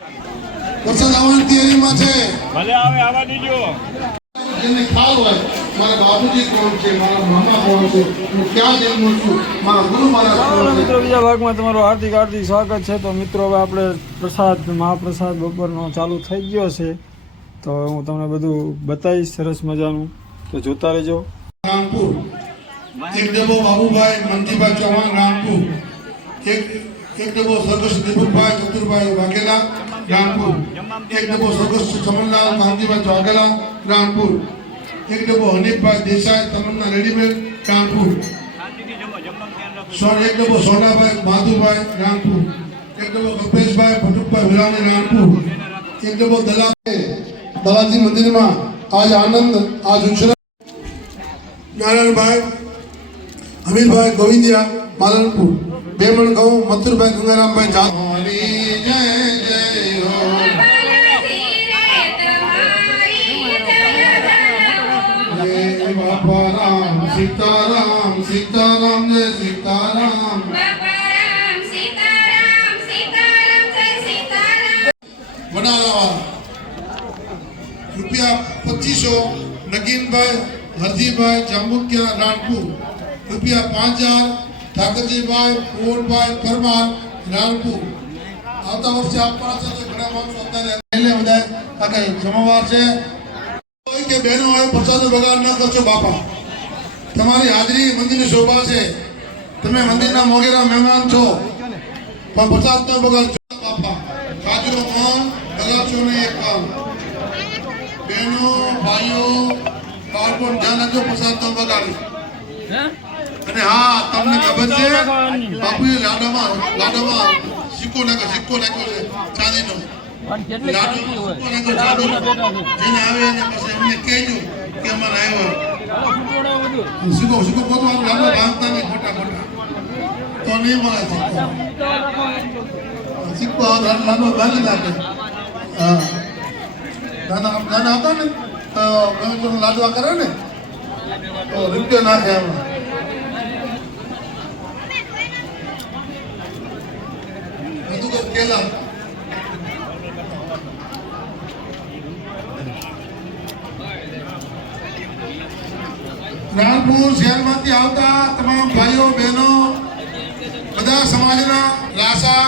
વરસાદ આવવાની તૈયારીમાં છે. ભલે આવે આવવા દીજો. જેને ખ્યાલ હોય મારા બાપુજી કોણ છે, મારા મામા કોણ છે, હું ક્યાં જન્મો છું, મારા ગુરુ મહારાજ કોણ છે. મિત્રો બીજા ભાગમાં તમારું હાર્દિક સ્વાગત છે. તો મિત્રો હવે આપણે પ્રસાદ મહાપ્રસાદ બપોરનો ચાલુ થઈ ગયો છે, તો હું તમને બધું બતાવીશ સરસ મજાનું, તો જોતા રહેજો. રામપુર એક ડબ્બો બાબુભાઈ મંજીભાઈ ચૌહાણ રામપુર, એક ડબ્બો સરગસ્ટ દીપકભાઈ ચતુરભાઈ વાઘેલા રામપુર, એક ડબ્બો સરગસ્ટ ચમનલાલ કાંતિભાઈ વાઘેલા રામપુર, એક ડબ્બો હનીફભાઈ દેસાઈ તમન્ના રેડીમેડ રામપુર, એક ડબ્બો સોનાભાઈ માધુભાઈ રામપુર, એક ડબ્બો કલ્પેશભાઈ ભટુકભાઈ વિરાણી રામપુર, એક ડબ્બો દલાજી મંદિરમાં આજ આનંદ આજ ઉછરા નારાયણભાઈ અમીરભાઈ ગોવિંદિયા પાલનપુર, બેમણ ગૌ મથુરભાઈ ગંગારામભાઈ જય જય હો. જય બાપા રામ સીતારામ સીતારામ જય સીતારામ. વડાલાવા રૂપિયા 2500 નગીનભાઈ હરજીભાઈ જાંબુકિયા રાણપુર, રૂપિયા 5000 ઠાકરજીભાઈ પૂરભાઈ પરમાર રાણપુર. આવતા વર્ષે આપવાના છે ઘણા માણસો અત્યારે બધા કાકા જમણવાર છે કે બહેનો હોય પ્રસાદનો બગાડ ન કરશો બાપા. તમારી હાજરી મંદિરની શોભા છે, તમે મંદિરના મોગેરા મહેમાન છો, પણ પ્રસાદનો બગાડ બાપા. હાજરો મન બગાડશો નહીં. એક કામ બહેનો ભાઈઓ બાળકો ધ્યાન રાખજો, પ્રસાદનો બગાડ. અને હા તમને ખબર છે બાપુએ લાડામાં સિક્કો નાખ્યો છે ચાંદીનો. જેને આવે એને પછી એમને કહેજો કે અમારે આવ્યો સિક્કો ગોતવાનું લાડો ભાંગતા નહીં ખોટા તો નહીં મળે સિક્કો લાડો ભાંગી નાખે. હા ગાના હતા ને તો લાડવા કરે ને તો રૂપિયો નાખે એમાં. રાણપુર શહેરમાંથી આવતા તમામ ભાઈઓ બહેનો, બધા સમાજના લાસા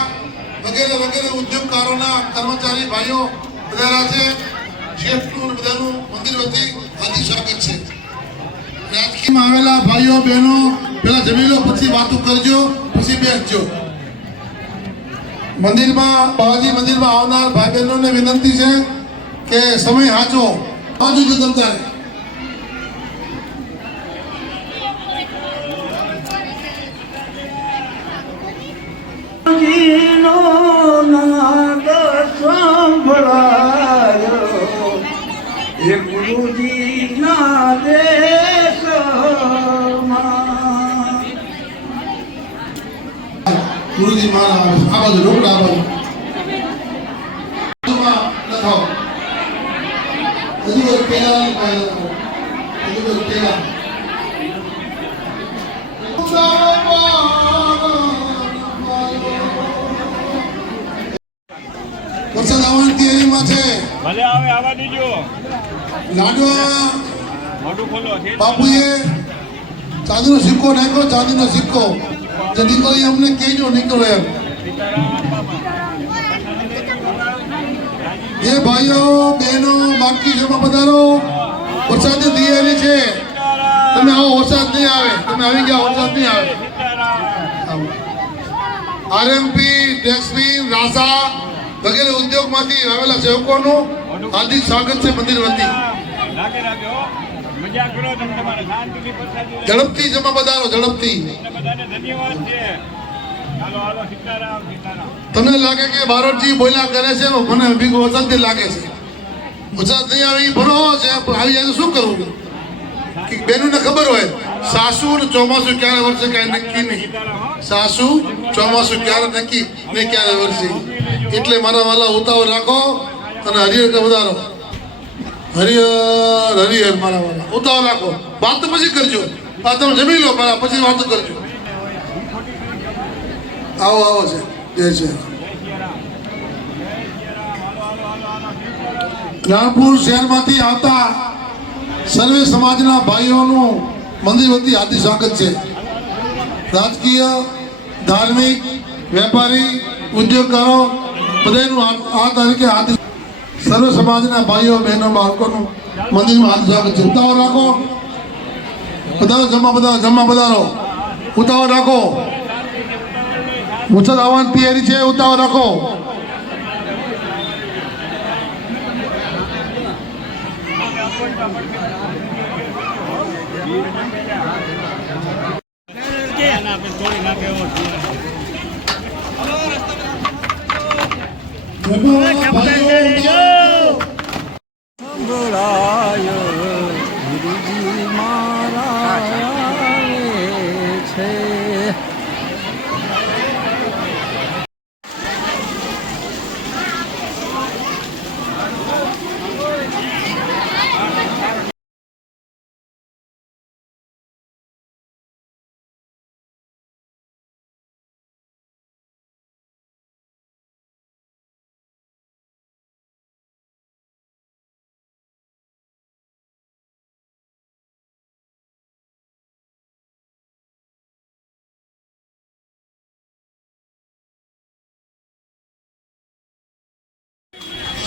વગેરે વગેરે ઉદ્યોગકારોના કર્મચારી ભાઈઓ બધા છે. શેઠનું બધાનું મંદિર વતી હાર્દિક સ્વાગત છે. રાજકીયમાં આવેલા ભાઈઓ બહેનો પેલા જમી લો, પછી વાતો કરજો, પછી બેસજો. મંદિરમાં બાવાજી મંદિરમાં આવનાર ભાઈ બહેનોને વિનંતી છે કે સમય હાચો બાજુ જો તમતારે. ગુરુજી ના દેશ ગુરુજી મારા આ બાજુ રોકડા આ બાજુ લખાવો. હજુ એક પેલા હજુ એક પેલા વરસાદ આવવાની તૈયારીમાં છે. ભલે આવે આવવા દીજો. લાડવા મોઢું ખોલો. બાપુએ ચાંદીનો સિક્કો નાખ્યો, ચાંદીનો સિક્કો જે નીકળી અમને કહેજો નીકળો એમ. જે ભાઈઓ બહેનો બાકી છે પધારો, વરસાદની તૈયારી છે. તમે આવો વરસાદ નહીં આવે, તમે આવી ગયા વરસાદ નહીં આવે. આરએમપી ટેક્સપી રાસા વગેરે ઉદ્યોગમાંથી આવેલા સેવકોનું હાર્દિક સ્વાગત છે મંદિર વતી. ઝડપથી જમા પધારો, ઝડપથી. તમને લાગે કે બારોટજી બોલ્યા કરે છે, મને ભીગો વરસાદ લાગે છે. વરસાદ નહીં આવે એ ભણો છે, આવી જાય તો શું કરવું? બેનોને ખબર હોય સાસુ ને ચોમાસું ક્યારે વરસે કઈ નક્કી નહીં. સાસુ ચોમાસું ક્યારે નક્કી ને ક્યારે વરસે. એટલે મારા વાલા ઉતાવળ રાખો અને હરિહર વધારો. હરિહર હરિહર મારા વાલા ઉતાવળ રાખો. વાત તો પછી કરજો, આ તમે જમી લો પછી વાતો કરજો. આવો આવો છે જય છે. રાણપુર શહેરમાંથી આવતા સર્વે સમાજના ભાઈઓનું મંદિર વતી હાર્દિક સ્વાગત છે. રાજકીય, ધાર્મિક, વેપારી, ઉદ્યોગકારો બધાનું આ તારીખે હાર્દિક સર્વ સમાજના ભાઈઓ બહેનો બાળકોનું મંદિરમાં હાર્દિક સ્વાગત છે. ઉતાવળ રાખો, પધારો, જમવા પધારો. ઉતાવળ રાખો, ઉછળ આવવાની તૈયારી છે. ઉતાવળ રાખો. સંભળાય ગુરુજી મારા આવે છે.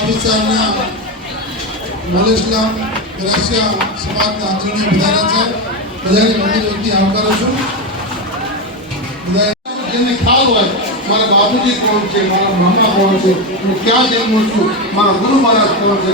વિસ્તારના મોલેસ્લામ રશિયા સમાજના આચરણીય પધાર્યા છે. બધાને મંદિર વતી આવકારું છું. બધા જેને ખ્યાલ હોય મારા બાપુજી કોણ છે, મારા મામા કોણ છે, હું ક્યાં જન્મો છું, મારા ગુરુ મહારાજ કોણ છે.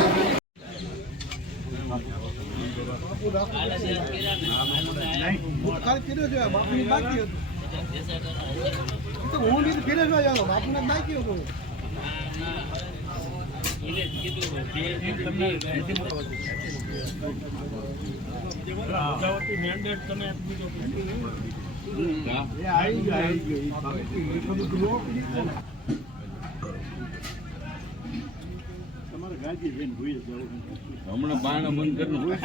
હમણાં બાણા બંધ કરીને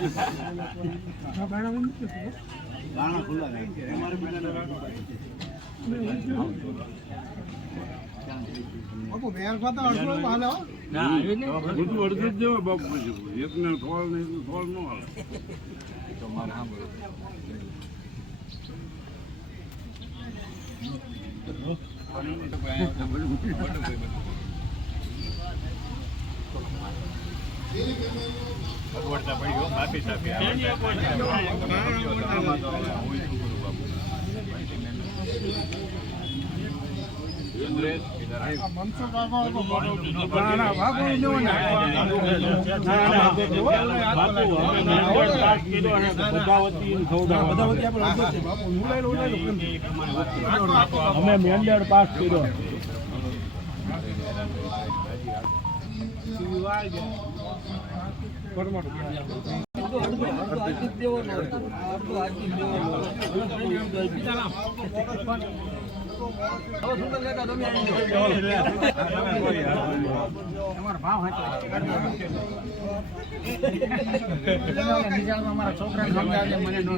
બાણા ખુલ્લા બાપુ મેર ખાતા અડધો હાલે હો. ના બધું અડધું જ દેવા બાપુ એકને થોડ નહીં થોડ ન હાલે તો મારે સાંભળો ભગવડતા પડ્યો માફી સાહેબ અમે મેંડળ પાસ કર્યો અમારા છોકરા સમજાવે મને ન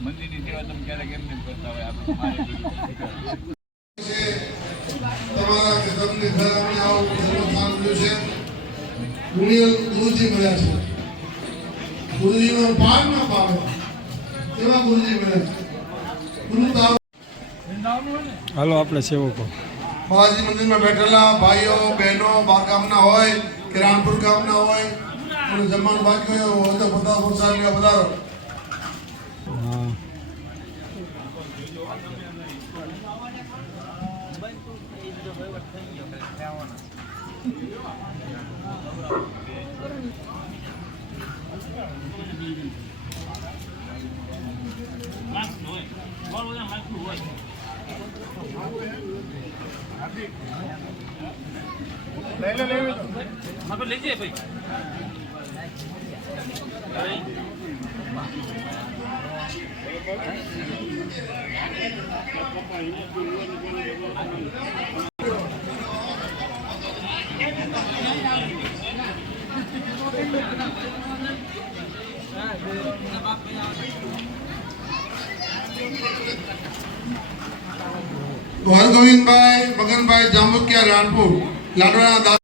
મંદિરની સેવા તમે ક્યારેક એમ નહીં કરતા હોય આપણે તમારા કે તમને ઘર અમે આવો જન્મસ્થાન મળ્યું છે. ગુરુજી મળ્યા છે. ગુરુજીનો પાર ના પામે એવા ગુરુજી મળ્યા છે. ગુરુ હાલો આપણે સેવકો બાલાજી મંદિરમાં બેઠેલા ભાઈઓ બહેનો બાર ગામના હોય કે રાણપુર ગામના હોય અને જમવાનું બાકી હોય તો બધા પ્રોત્સાહન લેવા વધારો. હા હરગોવિંદભાઈ મગનભાઈ જાંબુકિયા રાણપુર લાડવાના